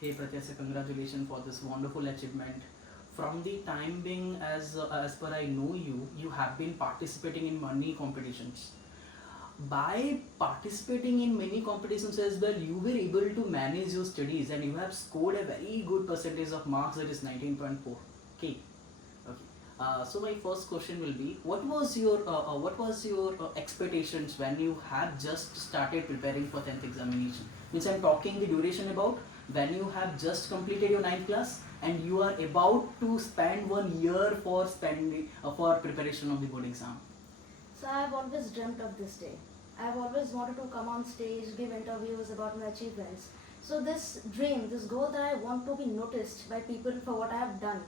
Hey Pratyasha, congratulations for this wonderful achievement. From the time being, as per I know you, you have been participating in many competitions. By participating in many competitions as well, you were able to manage your studies and you have scored a very good percentage of marks, that is 19.4. Okay. Okay. So my first question will be, what was your expectations when you have just started preparing for 10th examination? Means I'm talking the duration about when you have just completed your ninth class and you are about to spend 1 year for spending for preparation of the board exam. So I have always dreamt of this day. I have always wanted to come on stage, give interviews about my achievements. So this dream, this goal that I want to be noticed by people for what I have done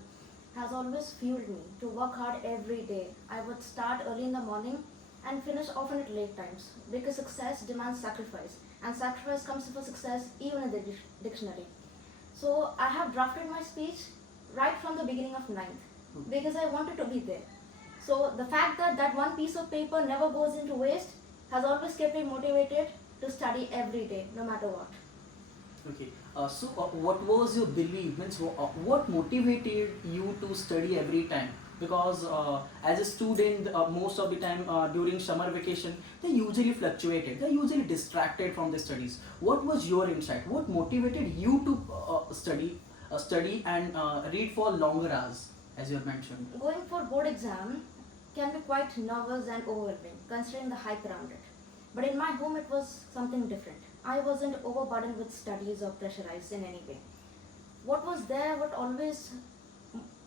has always fueled me to work hard every day. I would start early in the morning and finish often at late times because success demands sacrifice and sacrifice comes before success even in the dictionary. So I have drafted my speech right from the beginning of ninth because I wanted to be there. So the fact that that one piece of paper never goes into waste has always kept me motivated to study every day, no matter what. Okay. What was your belief? Means what motivated you to study every time? Because as a student, most of the time during summer vacation, they usually fluctuated. They usually distracted from the studies. What was your insight? What motivated you to study and read for longer hours, as you have mentioned? Going for board exam can be quite nervous and overwhelming considering the hype around it. But in my home, it was something different. I wasn't overburdened with studies or pressurized in any way. What was there, what always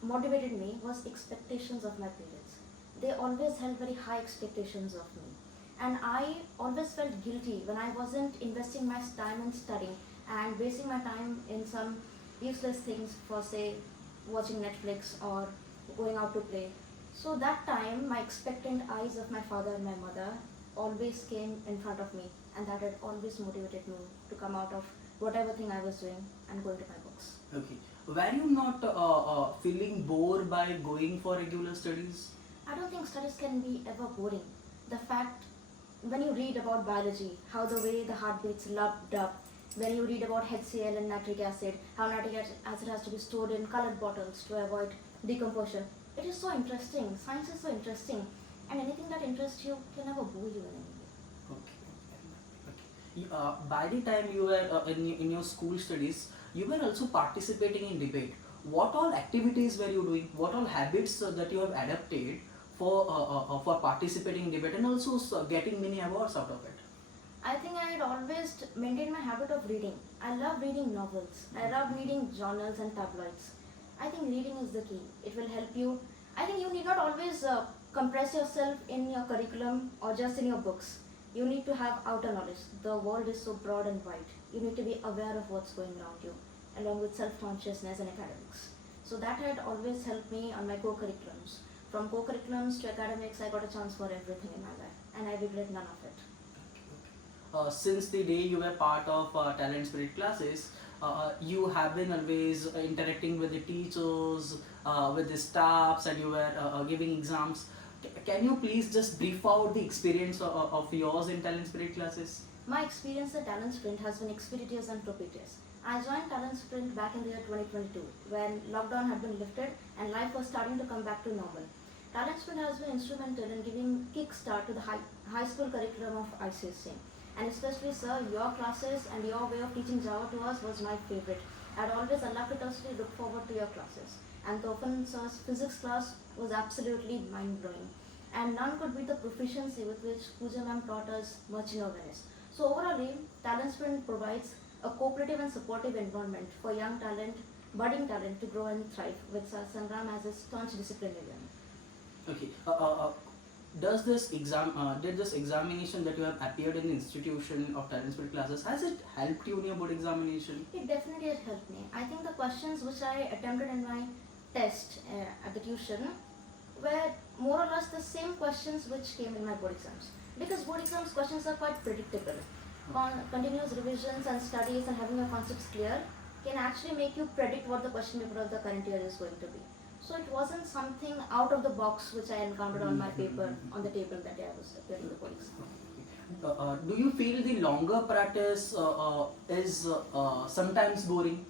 motivated me was expectations of my parents. They always held very high expectations of me. And I always felt guilty when I wasn't investing my time in studying and wasting my time in some useless things for, say, watching Netflix or going out to play. So that time, my expectant eyes of my father and my mother always came in front of me, and that had always motivated me to come out of whatever thing I was doing and go into my books. Okay. Were you not feeling bored by going for regular studies? I don't think studies can be ever boring. The fact when you read about biology, how the way the heart beats lumped up, when you read about HCl and nitric acid, how nitric acid has to be stored in colored bottles to avoid decomposition. It is so interesting. Science is so interesting, and anything that interests you can never bore you in any way. Okay. Okay. By the time you were in your school studies, you were also participating in debate. What all activities were you doing? What all habits that you have adapted for participating in debate and also getting many awards out of it? I think I had always maintained my habit of reading. I love reading novels. I love reading journals and tabloids. I think reading is the key. It will help you. I think you need not always compress yourself in your curriculum or just in your books. You need to have outer knowledge. The world is so broad and wide. You need to be aware of what's going around you, along with self-consciousness and academics. So that had always helped me on my co-curriculums. From co-curriculums to academics, I got a chance for everything in my life, and I regret none of it. Since the day you were part of talent spirit classes, you have been always interacting with the teachers, with the staffs, and you were giving exams. Can you please just brief out the experience of yours in talent spirit classes? My experience at Talent Sprint has been expeditious and propitious. I joined Talent Sprint back in the year 2022 when lockdown had been lifted and life was starting to come back to normal. Talent Sprint has been instrumental in giving kickstart to the high school curriculum of ICSC. And especially, sir, your classes and your way of teaching Java to us was my favorite. I'd always unapologetically look forward to your classes. And Topan sir's physics class was absolutely mind-blowing. And none could beat the proficiency with which Pooja ma'am taught us merchant awareness. So overall, Talent Sprint provides a cooperative and supportive environment for young talent, budding talent to grow and thrive with Sangram as a staunch disciplinarian. Okay. Did this examination that you have appeared in the institution of talent spirit classes, has it helped you in your board examination? It definitely has helped me. I think the questions which I attempted in my test at the tuition were more or less the same questions which came in my board exams. Because board exams questions are quite predictable. Continuous revisions and studies and having your concepts clear can actually make you predict what the question paper of the current year is going to be. So it wasn't something out of the box which I encountered on my paper on the table that day I was appearing the board exam. Do you feel the longer practice is sometimes boring?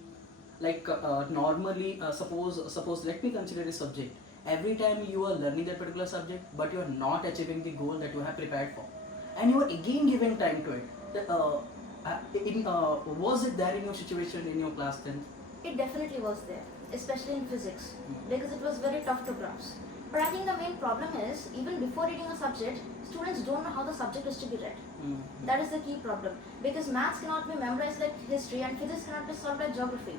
Like normally, suppose let me consider a subject. Every time you are learning that particular subject, but you are not achieving the goal that you have prepared for, and you are again giving time to it. Was it there in your situation in your class 10th? It definitely was there, especially in physics, because it was very tough to grasp. But I think the main problem is, even before reading a subject, students don't know how the subject is to be read. That is the key problem, because maths cannot be memorized like history and physics cannot be solved like geography.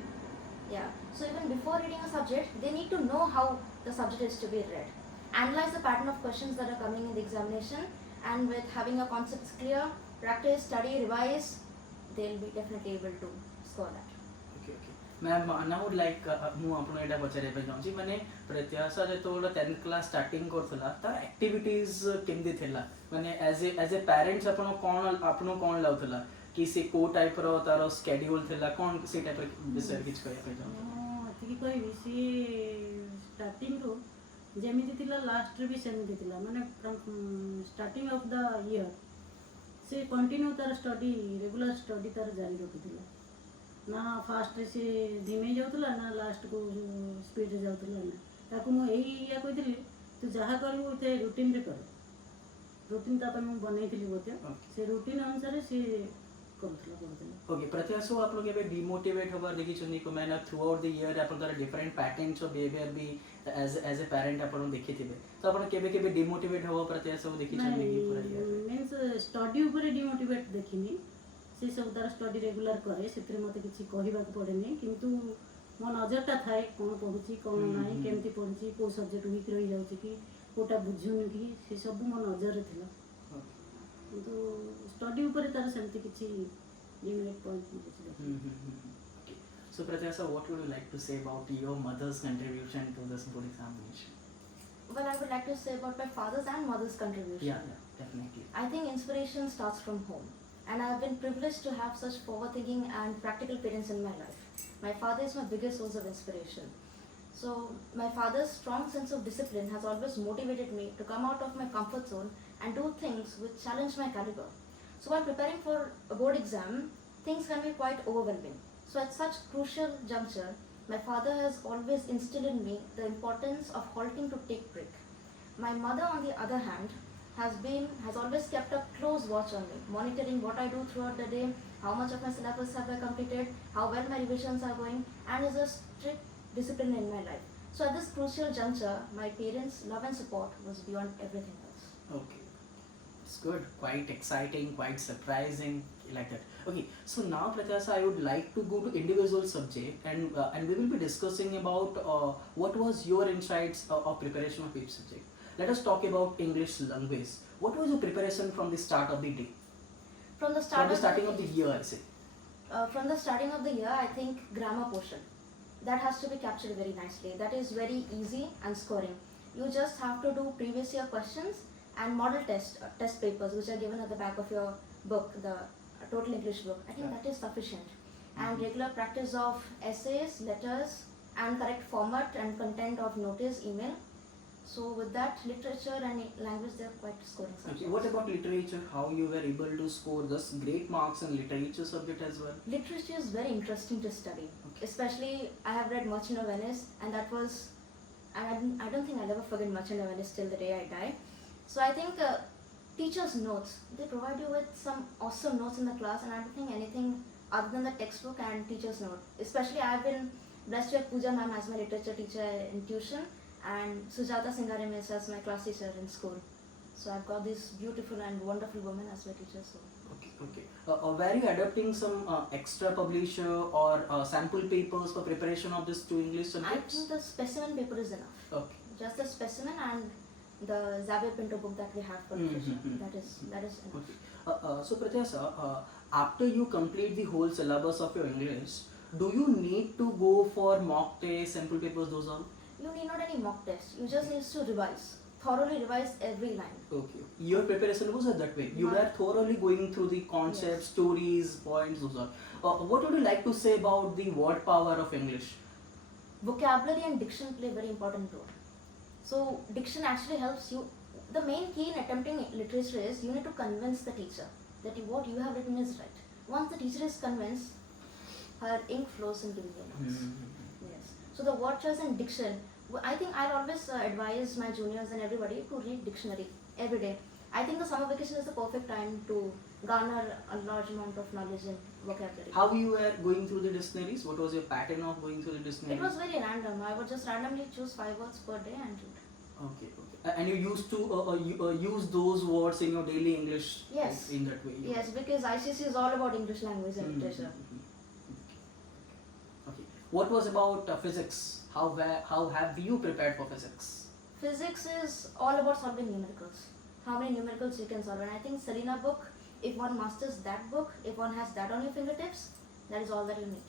Yeah, so even before reading a subject, they need to know how the subject is to be read. Analyze the pattern of questions that are coming in the examination, and with having your concepts clear, practice, study, revise, they'll be definitely able to score that. Okay, okay. Ma'am now would like ମୁଁ ଆପଣଙ୍କୁ ଏଇଟା ପଚାରିବା ପାଇଁ ଚାହୁଁଛି ମାନେ ପ୍ରତ୍ୟାଶା ଯେତେବେଳେ 10th class starting କରୁଥିଲା ତାର ଆକ୍ଟିଭିଟିଜ୍ କେମିତି ଥିଲା ମାନେ as a ପ୍ୟାରେଣ୍ଟସ୍ ଆପଣଙ୍କୁ କ'ଣ ଲାଗୁଥିଲା କି ସେ କେଉଁ ଟାଇପ୍ର ତାର ସ୍କେଡ୍ୟୁଲ୍ ଥିଲା କ'ଣ ସେଇ ଟାଇପ୍ର ବିଷୟରେ କିଛି କହିବା ପାଇଁ ଚାହୁଁଛି? ମୁଁ ଏତିକି କହିବି ସିଏ ଷ୍ଟାର୍ଟିଂରୁ ଯେମିତି ଥିଲା ଲାଷ୍ଟରେ ବି ସେମିତି ଥିଲା ମାନେ ଷ୍ଟାର୍ଟିଂ ଅଫ୍ ଦ ଇୟର୍ ସେ କଣ୍ଟିନ୍ୟୁ ତାର ଷ୍ଟଡି ରେଗୁଲାର ଷ୍ଟଡି ତାର ଜାରି ରଖିଥିଲା ନା ଫାଷ୍ଟରେ ସେ ଧିମେଇ ଯାଉଥିଲା ନା ଲାଷ୍ଟକୁ ସ୍ପିଡ଼ରେ ଯାଉଥିଲା ନା ତାକୁ ମୁଁ ଏଇଆ କହିଥିଲି ତୁ ଯାହା କରିବୁ ସେ ରୁଟିନ୍ରେ କର ରୁଟିନ୍ ତା ପାଇଁ ମୁଁ ବନେଇଥିଲି ମଧ୍ୟ ସେ ରୁଟିନ୍ ଅନୁସାରେ ସେ କରୁଥିଲା ପଢ଼ୁଥିଲା। ओके प्रत्याशा आप लोग डिमोटिवेट होगा देखी को मैंने थ्रू आउट द ईयर आप डिफरेंट पैटर्न्स ऑफ बिहेवियर भी एज ए पेरेंट आप देखी थे तो आप केबे डिमोटिवेट हो प्रत्याशा देखी मीन्स स्टडी ऊपर डिमोटिवेट देखिनी से सब तार स्टडी रेगुलर करे से मत किसी कहवाक पड़ेनि किंतु मो नजरटा थाए कौन पढ़ुची कौन ना केमती पढ़ुची कौ सब्जेक्ट वीक रही जाऊँ कि कौटा बुझुनि कि से सब मो नजर थिला किंतु स्टडी ऊपर तार सेमती किसी limit point So Pratyasha, what would you like to say about your mother's contribution to this board examination? Well, I would like to say about my father's and mother's contribution. Yeah, definitely. I think inspiration starts from home, and I have been privileged to have such forward-thinking and practical parents in my life. My father is my biggest source of inspiration. So my father's strong sense of discipline has always motivated me to come out of my comfort zone and do things which challenge my caliber. So while preparing for a board exam, things can be quite overwhelming. So at such crucial juncture, my father has always instilled in me the importance of halting to take break. My mother, on the other hand, has always kept a close watch on me, monitoring what I do throughout the day, how much of my syllabus have I completed, how well my revisions are going, and is a strict discipline in my life. So at this crucial juncture, my parents' love and support was beyond everything else. Okay, it's good, quite exciting, quite surprising, like that. Okay, so now Pratyasha, I would like to go to individual subject and we will be discussing about what was your insights of preparation of each subject. Let us talk about English language. What was your preparation from the start of the day? From the starting of the year, I say. From the starting of the year, I think grammar portion. That has to be captured very nicely. That is very easy and scoring. You just have to do previous year questions and model test papers which are given at the back of your book, the total English book. I think that is sufficient. And regular practice of essays, letters, and correct format and content of notice, email. So with that, literature and language, they are quite scoring subjects. Okay, what about literature? How you were able to score this great marks in literature subject as well? Literature is very interesting to study. Especially, I have read Merchant of Venice, and that was, I don't think I'll ever forget Merchant of Venice till the day I die. So I think teachers' notes, they provide you with some awesome notes in the class, and I don't think anything other than the textbook and teacher's note. Especially, I have been blessed to have Pooja ma'am as my literature teacher in tuition, and Sujata Singare miss as my class teacher in school. So I've got this beautiful and wonderful women as my teachers. So. Okay. Were you adopting some extra publisher or sample papers for preparation of this two English I subjects? think the specimen paper is enough. Okay. Just the specimen and the Xavier Pinto book that we have for literature. That is enough. Okay. So Pratyasha, after you complete the whole syllabus of your English, do you need to go for mock tests, sample papers, those all? You need not any mock test. You just need to revise. Thoroughly revise every line. Okay. Your preparation was that way. You were thoroughly going through the concepts, stories, points, those all. What would you like to say about the word power of English? Vocabulary and diction play a very important role. So diction actually helps you. The main key in attempting literature is you need to convince the teacher that what you have written is right. Once the teacher is convinced, her ink flows in giving you notes. Yes. So the word choice and diction, I think I'll always advise my juniors and everybody to read dictionary every day. I think the summer vacation is the perfect time to garner a large amount of knowledge and vocabulary. How you were going through the dictionaries? What was your pattern of going through the dictionaries? It was very random. I would just randomly choose 5 words per day and read. Okay, okay. And you used to use those words in your daily English. Yes. In that way. Yes, because ICC is all about English language and literature. Okay. What was about physics? How have you prepared for physics? Physics is all about solving numericals. How many numericals you can solve, and I think Selena book, if one masters that book, if one has that on your fingertips, that is all that you need.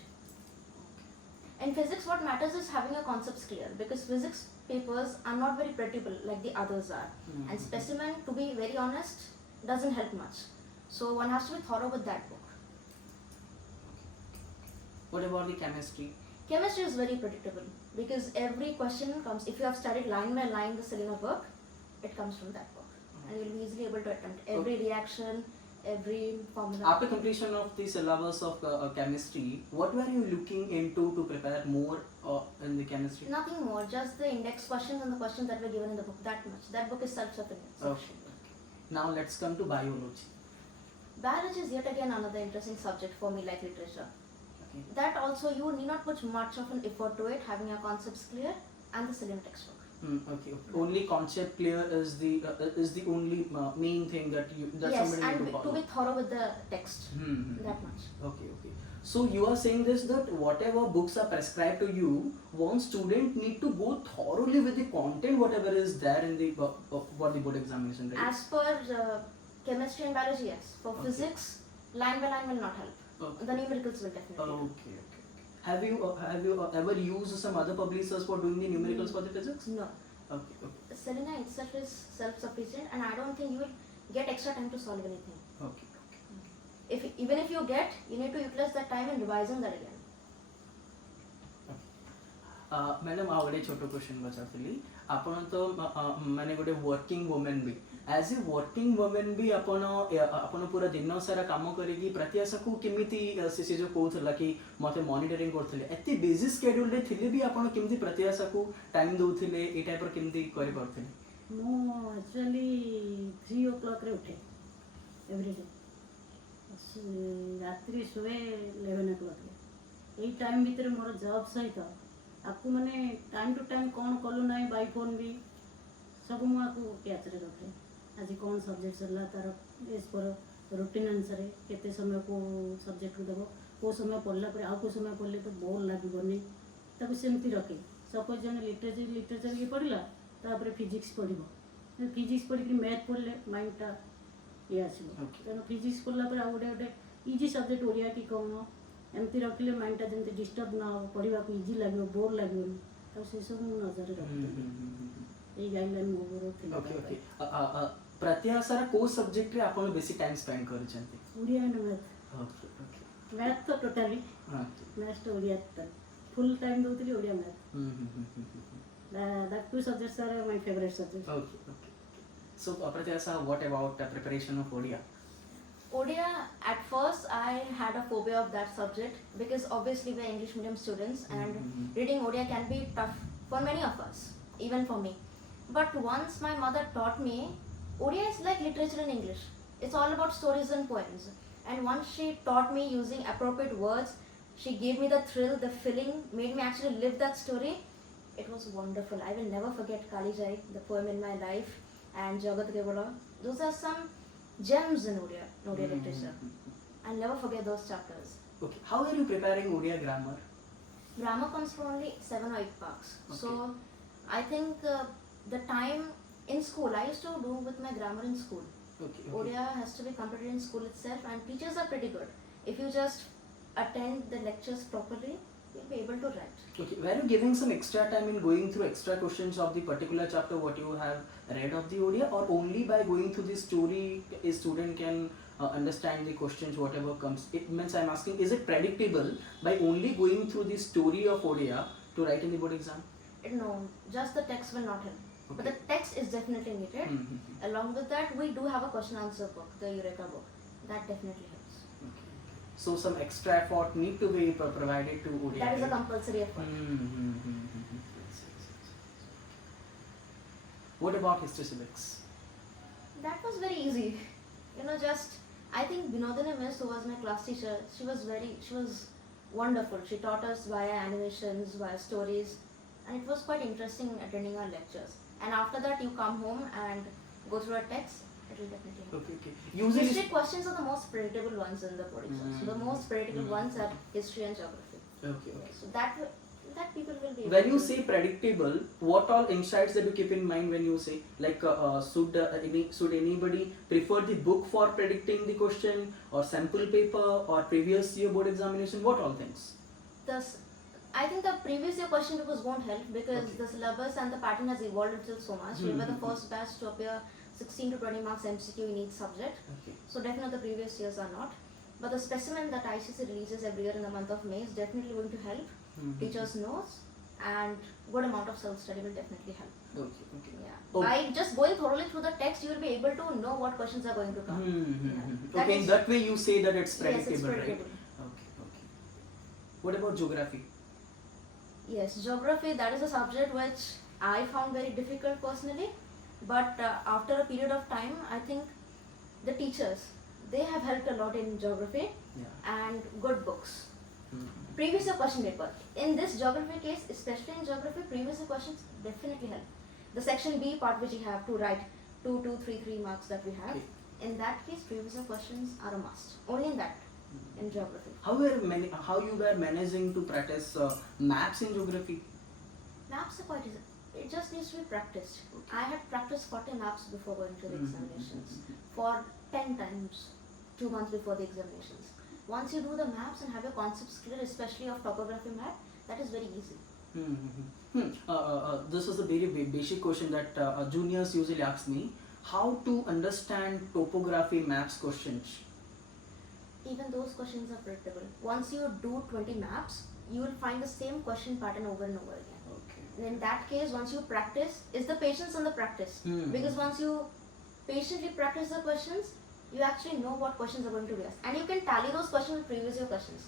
In physics, what matters is having your concepts clear, because physics papers are not very predictable like the others are. And specimen, to be very honest, doesn't help much. So one has to be thorough with that book. What about the chemistry? Chemistry is very predictable because every question comes, if you have studied line by line the Selena book, it comes from that book. And you will be easily able to attempt every reaction, every formula. After completion of the syllabus of chemistry, what were you looking into to prepare more in the chemistry? Nothing more, just the index questions and the questions that were given in the book, that much. That book is self-sufficient. Okay. Now let's come to biology. Biology is yet again another interesting subject for me, like literature. Okay. That also you need not put much of an effort to it, having your concepts clear and the Selena textbook. Okay. Only concept clear is the only main thing that Yes, somebody and need to follow. to be thorough with the text. That much. Okay, okay. So you are saying this, that whatever books are prescribed to you, one student need to go thoroughly with the content, whatever is there in the for the board examination, right? As per chemistry and biology, yes. For physics, line by line will not help. Okay. The numericals will definitely help. Okay. Have you ever used some other publishers for doing the numericals for the physics? No. Okay, okay. Selena itself is self-sufficient, and I don't think you will get extra time to solve anything. Okay. Even if you get, you need to utilize that time in revising that again. Madam आ गोटे छोट question पचारुली आपण तो माने गोटे working women भी as a working women भी आपण पूरा दिन सारा काम करिकी प्रत्याशा को केमिति से जो कहउथला कि मते मॉनिटरिंग करथले एते बिजी शेड्यूल रे थिले भी आपण केमिति प्रत्याशा को टाइम दउथिले ए टाइप रो केमिति करि करथले मो एक्चुअली 3 o'clock रे उठे एवरीडे रात्रि सुए 11 o'clock रे एई टाइम भीतर मोर जॉब सहित आपको माने टाइम टू टाइम कौन कलु ना बाई फोन भी सब मुझे कैच रे रखे आज कौन सब्जेक्ट चलला तार एज पर रूटीन अनुसार केते समय को सब्जेक्ट देव को समय पढ़ला पर आउ को समय पढ़ले तो बोर लागबनी ताको सेमती रखे सपोज जने लिटरेचर की पढ़ला तापर फिजिक्स पढ़िबो फिजिक्स पढ़ी मैथ पढ़ले माइंडटा ये आसीबो तेनो फिजिक्स पढ़ला पर आउ गोटे इजी सब्जेक्ट ओडिया की कौन एमती रखिले माइंडटा जमते डिस्टर्ब ना हो पढ़ा को इजी लगे बोर लगे तो से सब नजर रखते ए गाइडलाइन मोर ओके ओके प्रत्याशा को सब्जेक्ट रे आपण बेसी टाइम स्पेंड करछन्ते Odia and math okay okay math तो टोटली हां मैथ तो ओडिया फुल टाइम दोतली Odia math that two subjects are my favourite subject okay okay so Pratyasha what about the preparation of Odia Odia, at first I had a phobia of that subject because obviously we're English medium students and reading Odia can be tough for many of us, even for me. But once my mother taught me, Odia is like literature in English. It's all about stories and poems. And once she taught me using appropriate words, she gave me the thrill, the feeling, made me actually live that story. It was wonderful. I will never forget Kalijai, the poem in my life, and Jagat Kevala. Those are some gems in Odia literature. I'll never forget those chapters. Okay, how are you preparing Odia grammar? Grammar comes from only 7 or 8 parts. Okay. So I think the time in school, I used to do with my grammar in school. Okay. Odia has to be completed in school itself, and teachers are pretty good. If you just attend the lectures properly, you'll be able to write. Okay, were you giving some extra time in going through extra questions of the particular chapter what you have read of the Odia, or only by going through the story a student can understand the questions whatever comes? It means I'm asking, is it predictable by only going through the story of Odia to write in the board exam? No, just the text will not help. Okay. But the text is definitely needed. Along with that, we do have a question answer book, the Eureka book. That definitely helps. Okay. So some extra effort need to be provided to ODI. That is a right? compulsory effort. Yes, yes, yes. What about history civics? That was very easy. Just I think Binodini Miss, who was my class teacher, she was wonderful. She taught us via animations, via stories, and it was quite interesting attending her lectures. And after that, you come home and go through a text. It will definitely help. Okay. Usually. History questions are the most predictable ones in the board exams. So the most predictable ones are history and geography. Okay. So that people will be able When you to- say predictable, what all insights that you keep in mind when you say like should anybody prefer the book for predicting the question or sample paper or previous year board examination? What all things? Thus, I think the previous year question papers won't help because Okay. the syllabus and the pattern has evolved itself so much. We were the Mhm. first batch to appear 16 to 20 marks MCQ in each subject. Okay. So definitely the previous years are not. But the specimen that ICC releases every year in the month of May is definitely going to help. Mhm. Teachers' notes and good amount of self-study will definitely help. Okay. Yeah. Oh. By just going thoroughly through the text, you will be able to know what questions are going to come. That Okay, in is- that way you say that it's Yes, predictable, it's right? predictable. Okay. What about geography? Yes, geography, that is a subject which I found very difficult personally. But after a period of time, I think the teachers, they have helped a lot in geography Yeah. and good books. Mhm. Previous year question paper. In this geography case, especially in geography, previous year questions definitely help. The section B part which you have to write 2, 2, 3, 3 marks that we have. Okay. In that case, previous year questions are a must. Only in that, in geography. How you were managing to practice maps in geography? Maps are quite easy. It just needs to be practiced. Okay. I had practiced 40 maps before going to the Mhm. examinations for 10 times, 2 months before the examinations. Once you do the maps and have your concepts clear, especially of topography map, that is very easy. This is a very basic question that juniors usually ask me. How to understand topography maps questions? Even those questions are predictable. Once you do 20 maps, you will find the same question pattern over and over again. Okay. And in that case, once you practice, it's the patience and the practice. Hmm. Because once you patiently practice the questions, you actually know what questions are going to be asked. And you can tally those questions with previous year questions.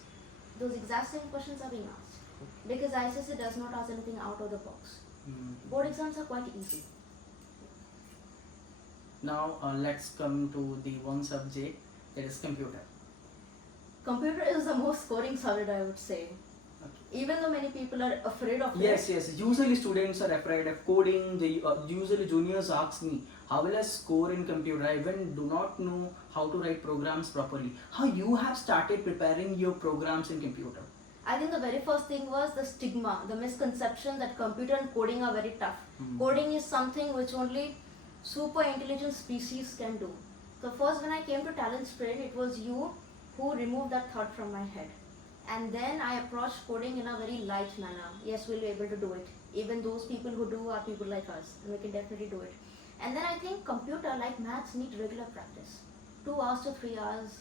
Those exact same questions are being asked. Because ICC does not ask anything out of the box. Board exams are quite easy. Now let's come to the one subject, that is computer. Computer is the most scoring subject, I would say. Okay. Even though many people are afraid of Yes. it. Usually students are afraid of coding. Usually juniors ask me, how will I score in computer? I even do not know how to write programs properly. How you have started preparing your programs in computer? I think the very first thing was the stigma, the misconception that computer and coding are very tough. Hmm. Coding is something which only super intelligent species can do. So first when I came to Talent Sprint, it was you who removed that thought from my head. And then I approached coding in a very light manner. Yes, we'll be able to do it. Even those people who do are people like us, and we can definitely do it. And then I think computer, like maths, need regular practice. 2 hours to 3 hours,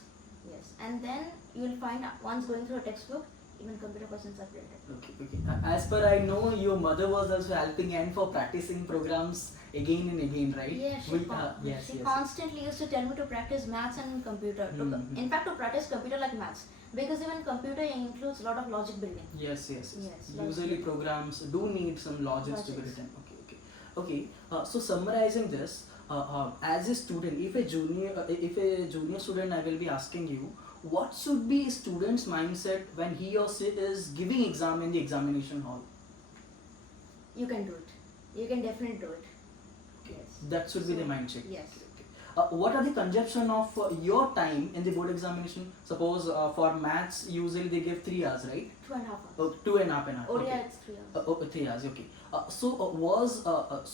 yes. And then you will find once going through a textbook, even computer questions are predictable. Okay. As per I know, your mother was also helping hand for practicing programs again and again, right? Yes, she constantly used to tell me to practice maths and computer. In fact, to practice computer like maths. Because even computer includes a lot of logic building. Yes. Yes, Usually logic. programs do need some logics to be Logics. written. Okay. So summarizing this, as a student, if a junior student, I will be asking you, what should be a student's mindset when he or she is giving exam in the examination hall? You can do it. You can definitely do it. Yes. That should be the So, mindset. yes. What are the consumption of your time in the board examination? Suppose for maths, usually they give 3 hours, right? 2.5 hours. Oh, 2.5 hours. ODI Okay. it's 3 hours. 3 hours, okay.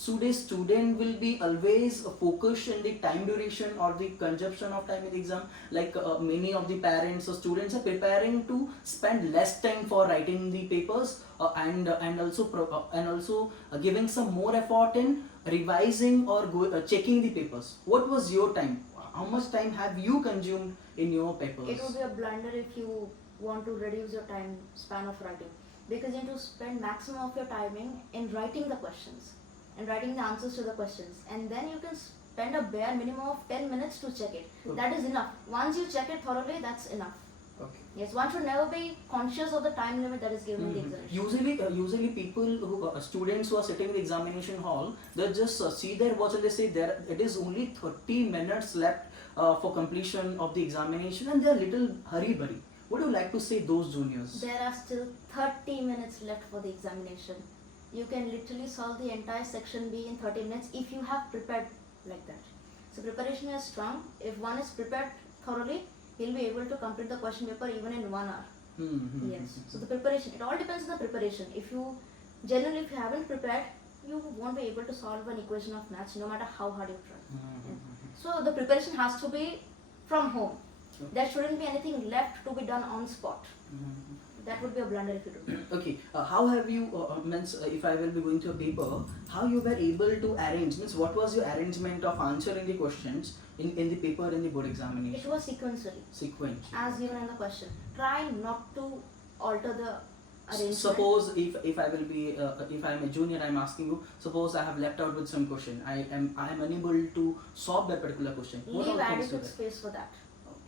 Should a student will be always focused in the time duration or the consumption of time in the exam? Like many of the parents or students are preparing to spend less time for writing the papers and also giving some more effort in revising or checking the papers. What was your time? How much time have you consumed in your papers? It would be a blunder if you want to reduce your time span of writing. Because you need to spend maximum of your timing in writing the questions and writing the answers to the questions. And then you can spend a bare minimum of 10 minutes to check it. Okay. That is enough. Once you check it thoroughly, that's enough. Okay. Yes, one should never be conscious of the time limit that is given in the examination. Usually people who students who are sitting in the examination hall, they just see their watch and they say there it is only 30 minutes left for completion of the examination, and they are little hurry burry. What do you like to say those juniors? There are still 30 minutes left for the examination. You can literally solve the entire section B in 30 minutes if you have prepared like that. So preparation is strong. If one is prepared thoroughly, he'll be able to complete the question paper even in 1 hour. Yes. So the preparation, it all depends on the preparation. If you generally, if you haven't prepared, you won't be able to solve an equation of maths no matter how hard you try. So the preparation has to be from home. There shouldn't be anything left to be done on spot. That would be a blunder if you do. Okay, how have you means if I will be going to a paper, how you were able to arrange, means what was your arrangement of answering the questions in the paper in the board examination? It was sequentially. Sequentially. As given in the question. Try not to alter the arrangement. Suppose if I will be if I am a junior, I am asking you, suppose I have left out with some question, I am unable to solve that particular question. What Leave are the things to adequate that? space for that. Okay.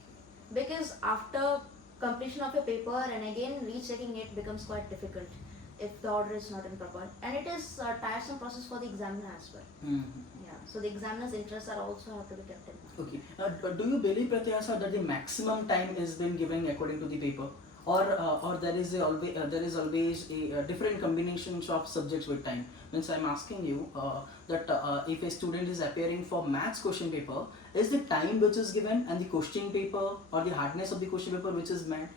Because after completion of your paper and again rechecking it becomes quite difficult if the order is not in proper, and it is a tiresome process for the examiner as well. Yeah, so the examiner's interests are also have to be kept in mind. Okay. Do you believe, Pratyasha, that the maximum time is been given according to the paper, or there is always a different combinations of subjects with time? Means I'm asking you that if a student is appearing for maths question paper, is the time which is given and the question paper or the hardness of the question paper which is met,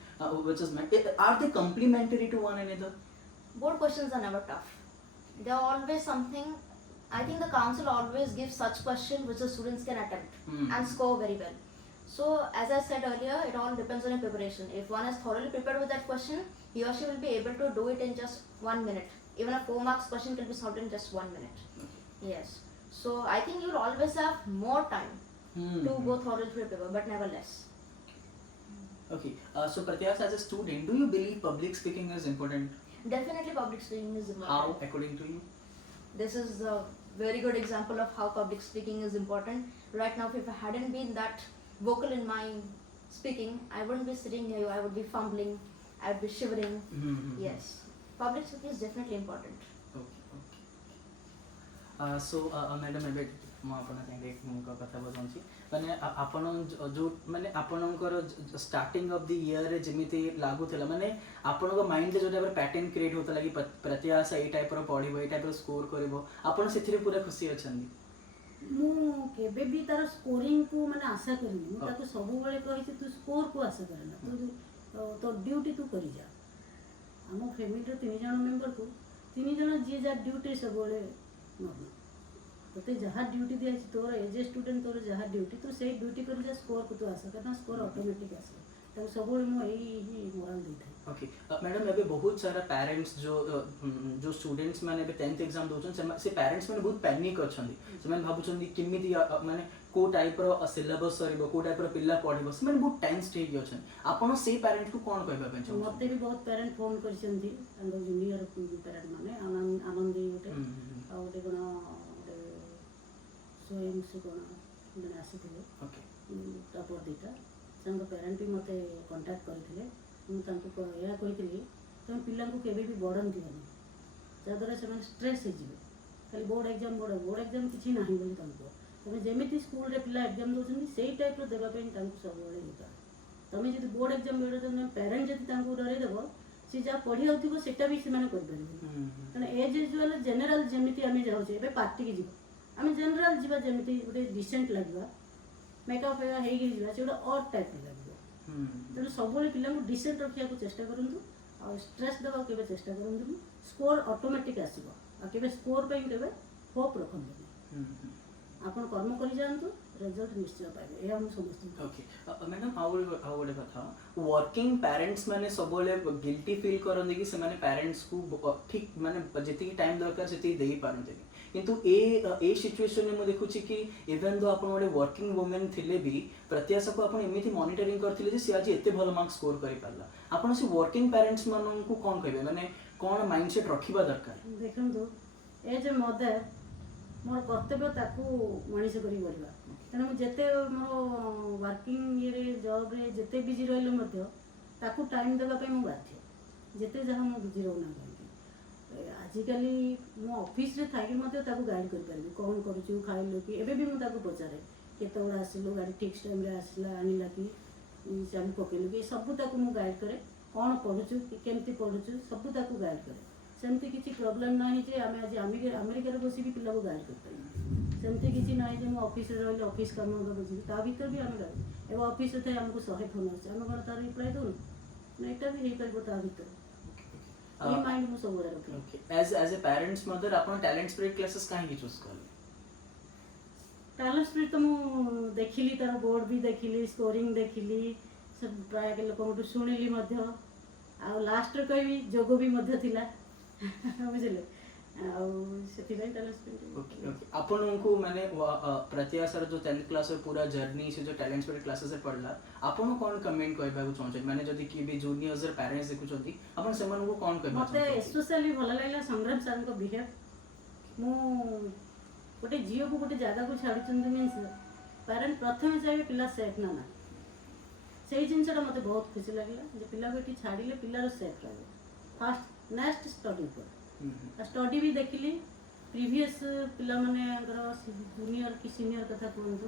are they complementary to one another? Board questions are never tough. They are always something. I think the council always gives such question which the students can attempt and score very well. So as I said earlier, it all depends on your preparation. If one is thoroughly prepared with that question, he or she will be able to do it in just 1 minute. Even a 4 marks question can be solved in just 1 minute. Yes. So I think you'll always have more time to go thoroughly through your paper, but never less. Okay. So Pratyasha, as a student, do you believe public speaking is important? Definitely public speaking is important. How, according to you? This is a very good example of how public speaking is important. Right now, if I hadn't been that vocal in my speaking, I wouldn't be sitting near you. I would be fumbling. I would be shivering. Yes. Public speaking is definitely important. Okay. So, madam, ଏବେ ମୁଁ ଆପଣଙ୍କ ସାଙ୍ଗରେ ଏକ କଥା ବୁଝାଉଛି ମାନେ ଆପଣ ଯେଉଁ ମାନେ ଆପଣଙ୍କର ଷ୍ଟାର୍ଟିଂ ଅଫ୍ ଦି ଇୟର୍ରେ ଯେମିତି ଲାଗୁଥିଲା ମାନେ ଆପଣଙ୍କ ମାଇଣ୍ଡରେ ଯେଉଁ ଟାଇପ୍ର ପ୍ୟାଟର୍ନ କ୍ରିଏଟ୍ ହେଉଥିଲା କି ପ୍ରତ୍ୟାଶା ଏଇ ଟାଇପ୍ର ପଢ଼ିବ ଏଇ ଟାଇପ୍ର ସ୍କୋର୍ କରିବ ଆପଣ ସେଥିରେ ପୁରା ଖୁସି ଅଛନ୍ତି? ମୁଁ କେବେ ବି ତାର ସ୍କୋରିଂକୁ ମାନେ ଆଶା କରିନି। ମୁଁ ତାକୁ ସବୁବେଳେ କହିଛି ତୁ ସ୍କୋରକୁ ଆଶା କରେନା, ତୋ ଡ୍ୟୁଟି ତୁ କରିଯା। ଆମ ଫ୍ୟାମିଲିର 3 ଜଣ ମେମ୍ବରକୁ 3 ଜଣ ଯିଏ ଯାହା ଡ୍ୟୁଟି ସବୁବେଳେ ନର୍ମାଲ। ତୋତେ ଯାହା ଡ୍ୟୁଟି ଦିଆହେଇଛି ତୋର ଏଜ୍ ଏ ଷ୍ଟୁଡେଣ୍ଟ ତୋର ଯାହା ଡ୍ୟୁଟି ତୁ ସେଇ ଡ୍ୟୁଟି କରି ଯା, ସ୍କୋରକୁ ତୁ ଆଶା କାରଣ ସ୍କୋର ଅଟୋମେଟିକ୍ ଆସିବ। ତାକୁ ସବୁବେଳେ ମୁଁ ଏଇ ମୋରାଲ ଦେଇଥାଏ। ओके मैडम एबे बहुत सारा पेरेंट्स जो स्टूडेंट्स माने एबे 10th एग्जाम दोछन से पेरेंट्स माने बहुत पैनिक अछंदी से माने भाबुछंदी किमिति माने को टाइप रो सिलेबस सरिबो को टाइप रो पिल्ला पढिबो से माने बहुत टेंस स्टेज अछन आपण से पेरेंट को कोन कहबा पे चाहू? मते भी बहुत पेरेंट फोन करछंदी अंदर जूनियर पेरेंट माने आनंदी गोटे आ गोटे कोन गोटे स्वयं से कोन माने आसीथिले। ओके तापर दिटा संग पेरेंट भी मते कांटेक्ट करथिले। ମୁଁ ତାଙ୍କୁ ଏହା କହିଥିଲି ତୁମେ ପିଲାଙ୍କୁ କେବେ ବି ବର୍ଡ଼ନ୍ ଦିଅନି, ଯାହାଦ୍ୱାରା ସେମାନେ ଷ୍ଟ୍ରେସ୍ ହେଇଯିବେ। ଖାଲି ବୋର୍ଡ଼ ଏକ୍ଜାମ୍ କିଛି ନାହିଁ ବୋଲି ତାଙ୍କୁ ତୁମେ ଯେମିତି ସ୍କୁଲରେ ପିଲା ଏକ୍ଜାମ୍ ଦେଉଛନ୍ତି ସେଇ ଟାଇପ୍ର ଦେବା ପାଇଁ ତାଙ୍କୁ ସବୁବେଳେ ଇଏ କର। ତୁମେ ଯଦି ବୋର୍ଡ଼ ଏକ୍ଜାମ୍ ଦେଉଛ ତୁମେ ପ୍ୟାରେଣ୍ଟ ଯଦି ତାଙ୍କୁ ଡରେଇ ଦେବ ସେ ଯାହା ପଢ଼ିଯାଉଥିବ ସେଇଟା ବି ସେମାନେ କରିପାରିବେନି। କାରଣ ଏଜ୍ ୟୁଜୁଆଲ୍ ଜେନେରାଲ୍ ଯେମିତି ଆମେ ଯାଉଛେ ଏବେ ପାର୍ଟିକି ଯିବା ଆମେ ଜେନେରାଲ୍ ଯିବା ଯେମିତି ଗୋଟେ ଡିସେଣ୍ଟ ଲାଗିବା ମେକଅପ୍ ହେଇକି ଯିବା ସେ ଗୋଟେ ଅଡ୍ ଟାଇପ୍ର ଲାଗିବ। ତେଣୁ ସବୁବେଳେ ପିଲାଙ୍କୁ ଡିସେଣ୍ଟ ରଖିବାକୁ ଚେଷ୍ଟା କରନ୍ତୁ ଆଉ ଷ୍ଟ୍ରେସ୍ ଦେବାକୁ କେବେ ଚେଷ୍ଟା କରନ୍ତୁନି। ସ୍କୋର ଅଟୋମେଟିକ୍ ଆସିବ ଆଉ କେବେ ସ୍କୋର ପାଇଁ କେବେ ହୋପ୍ ରଖନ୍ତୁନି। ଆପଣ କର୍ମ କରିଯାଆନ୍ତୁ, ରେଜଲ୍ଟ ନିଶ୍ଚୟ ପାଇବେ, ଏହା ମୁଁ ସମସ୍ତଙ୍କୁ। ओके मैडम आउ गोटे कथा वर्किंग पेरेंट्स माने सबले गिल्टी फील करन कि से माने पेरेंट्स को ठीक माने जति टाइम दरकार सेति देई पारंते किंतु ए सिचुएशन में मु देखुची कि इवन दो आपण गोटे वर्किंग वुमेन थिले भी प्रत्याशा को आपण एमिति मॉनिटरिंग करथिले जे से आज एते भलो मार्क्स स्कोर करि पारला। आपण से वर्किंग पेरेंट्स मानन को कोन कहबे माने कोन माइंडसेट रखिबा दरकार? देखंतु एज ए मदर मोर कर्तव्य ताकू मनीष करी बढ़िबा। तेणु मुझे जिते मोर वर्किंग ये जॉब रे जिते बिजी रहिले मध्य ताकू टाइम देवाई मुझे बाध्य जिते जहाँ मुझे बुझी रोना कहीं आजिकली मो ऑफिस रे थाकी मते ताकू गाइड कर पारबी कौन करूछु खाइलो कि एबे भी मु ताकू पचारे केते बड़ा आसिलो गाड़ी ठीक टाइम रे आसला आनिला कि चाबी पकेलु कि सब ताकू मु गाइड करे कौन पढ़ुछु केमती पढ़ुछु सब ताकू गाइड करे सेमती किसी प्रॉब्लम नहीं जे आमे आज अमेरिका रे बसी पिला को गाइड कर पाई सेमती किसी नहीं जे मु ऑफिस रे रहले ऑफिस काम का बुझी ता भीतर भी आमे गाइड एबो ऑफिस रे हमको 100 फोन आछे आमे कोन तार रिप्लाई दउन नेटा भी हे परबो ता भीतर ये माइंड मु सब रखे okay as a parents mother आपण टैलेंट स्पिरिट क्लासेस काहे चूज करले टैलेंट स्पिरिट तो मु देखिली तार बोर्ड भी देखिली स्कोरिंग देखिली सब प्राय के लोक शुणिली आ लास्ट रे कहबी जोग भी थिला बुझले आपको मैंने प्रत्याशा जो 10th क्लास पूरा जर्नी से जो टैलेंट स्पिरिट क्लासेस पढ़ला आपन कौन कमेंट कहबा को चाहछन माने जदी कि भी जूनियर्स और पेरेंट्स देखुछंती आपन सेमन को कौन कहबा मते स्पेशली भल लागला संग्राम सर को बिहेव मु गोटे जियो को गोटे जगह को छाड़ुचंदी मींस पेरेंट प्रथम चाहिए पिला सेफ ना से जिनसा मते बहुत खुशी लागला जे पिला को छाड़िले पिलार सेफ रहे फास्ट नेक्स्ट स्टडी पर स्टडी भी देखिली प्रीवियस पिला माने जूनियर कि सीनियर कथा कहतु